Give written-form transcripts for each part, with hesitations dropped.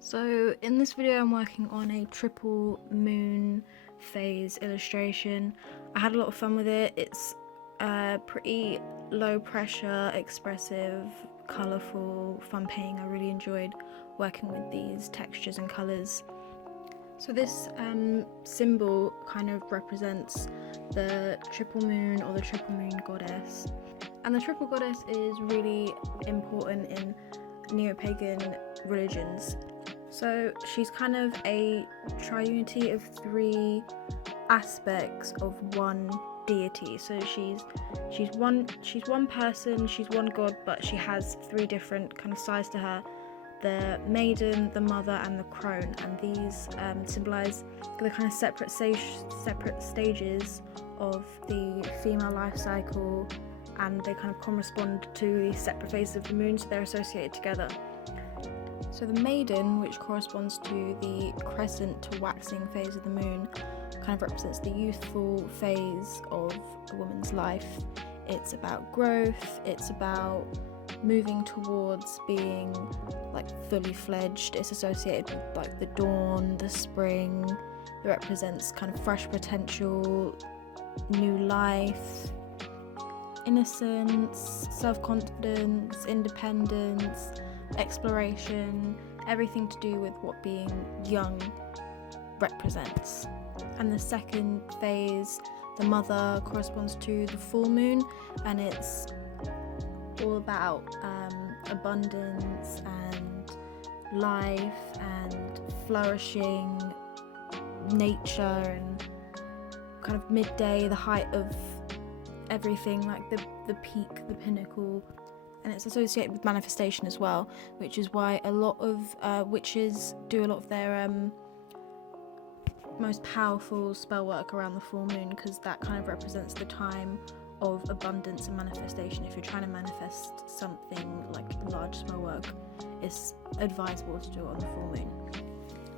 So in this video I'm working on a triple moon phase illustration. I had a lot of fun with it. It's pretty low pressure, expressive, colourful, fun painting. I really enjoyed working with these textures and colours. So this symbol kind of represents the triple moon or the triple moon goddess. And the triple goddess is really important in neo-pagan religions. So she's kind of a triunity of three aspects of one deity. So she's one person, she's one god, but she has three different kind of sides to her: the maiden, the mother, and the crone. And these symbolize the kind of separate stages of the female life cycle, and they kind of correspond to the separate phases of the moon, so they're associated together. So the maiden, which corresponds to the crescent to waxing phase of the moon, kind of represents the youthful phase of a woman's life. It's about growth, it's about moving towards being like fully fledged. It's associated with like the dawn, the spring. It represents kind of fresh potential, new life, innocence, self-confidence, independence, exploration, everything to do with what being young represents. And the second phase, the mother, corresponds to the full moon, and it's all about abundance and life and flourishing, nature, and kind of midday, the height of everything, like the peak, the pinnacle. And it's associated with manifestation as well, which is why a lot of witches do a lot of their most powerful spell work around the full moon, because that kind of represents the time of abundance and manifestation. If you're trying to manifest something like large spell work, it's advisable to do it on the full moon.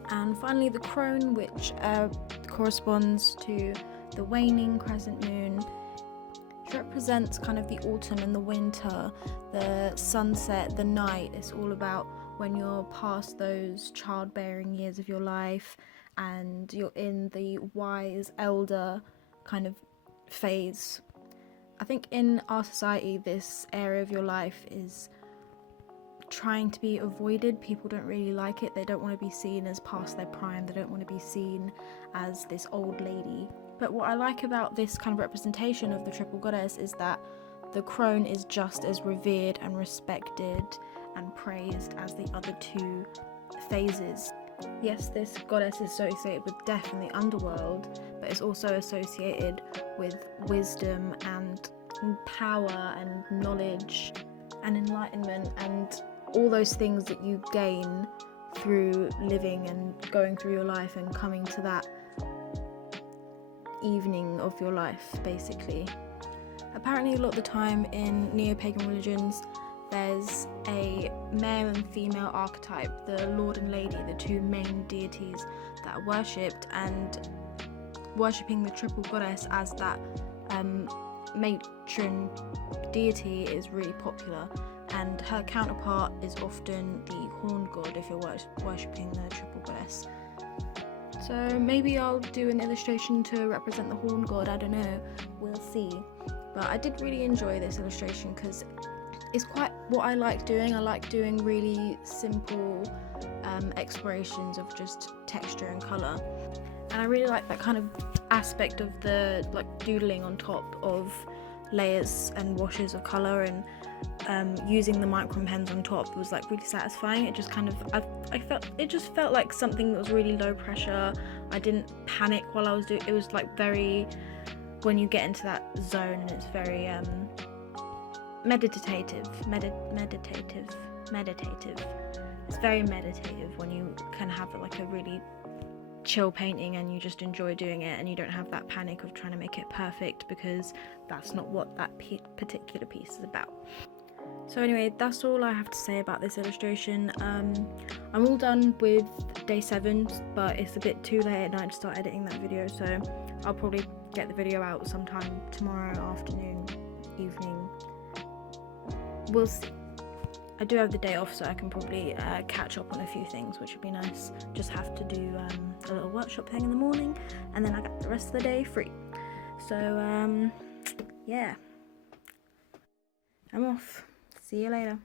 And finally, the crone, which corresponds to the waning crescent moon. It represents kind of the autumn and the winter, the sunset, the night. It's all about when you're past those childbearing years of your life and you're in the wise elder kind of phase. I think in our society, this area of your life is trying to be avoided. People don't really like it. They don't want to be seen as past their prime. They don't want to be seen as this old lady. But what I like about this kind of representation of the triple goddess is that the crone is just as revered and respected and praised as the other two phases. Yes, this goddess is associated with death in the underworld, but it's also associated with wisdom and power and knowledge and enlightenment and all those things that you gain through living and going through your life and coming to that evening of your life, basically. Apparently a lot of the time in neo-pagan religions there's a male and female archetype, the lord and lady, the two main deities that are worshipped, and worshipping the triple goddess as that matron deity is really popular, and her counterpart is often the horn god if you're worshipping the triple goddess. So maybe I'll do an illustration to represent the horn god, I don't know, we'll see. But I did really enjoy this illustration because it's quite what I like doing. I like doing really simple explorations of just texture and colour. And I really like that kind of aspect of the like doodling on top of layers and washes of colour, and using the micron pens on top was like really satisfying. It just kind of it just felt like something that was really low pressure. I didn't panic while I was doing it. Was like very, when you get into that zone, it's very meditative. It's very meditative when you can have like a really chill painting and you just enjoy doing it and you don't have that panic of trying to make it perfect, because that's not what that particular piece is about. So anyway, that's all I have to say about this illustration. I'm all done with day 7, but it's a bit too late at night to start editing that video, so I'll probably get the video out sometime tomorrow afternoon, evening. We'll see. I do have the day off, so I can probably catch up on a few things, which would be nice. Just have to do a little workshop thing in the morning, and then I got the rest of the day free. So yeah, I'm off. See you later.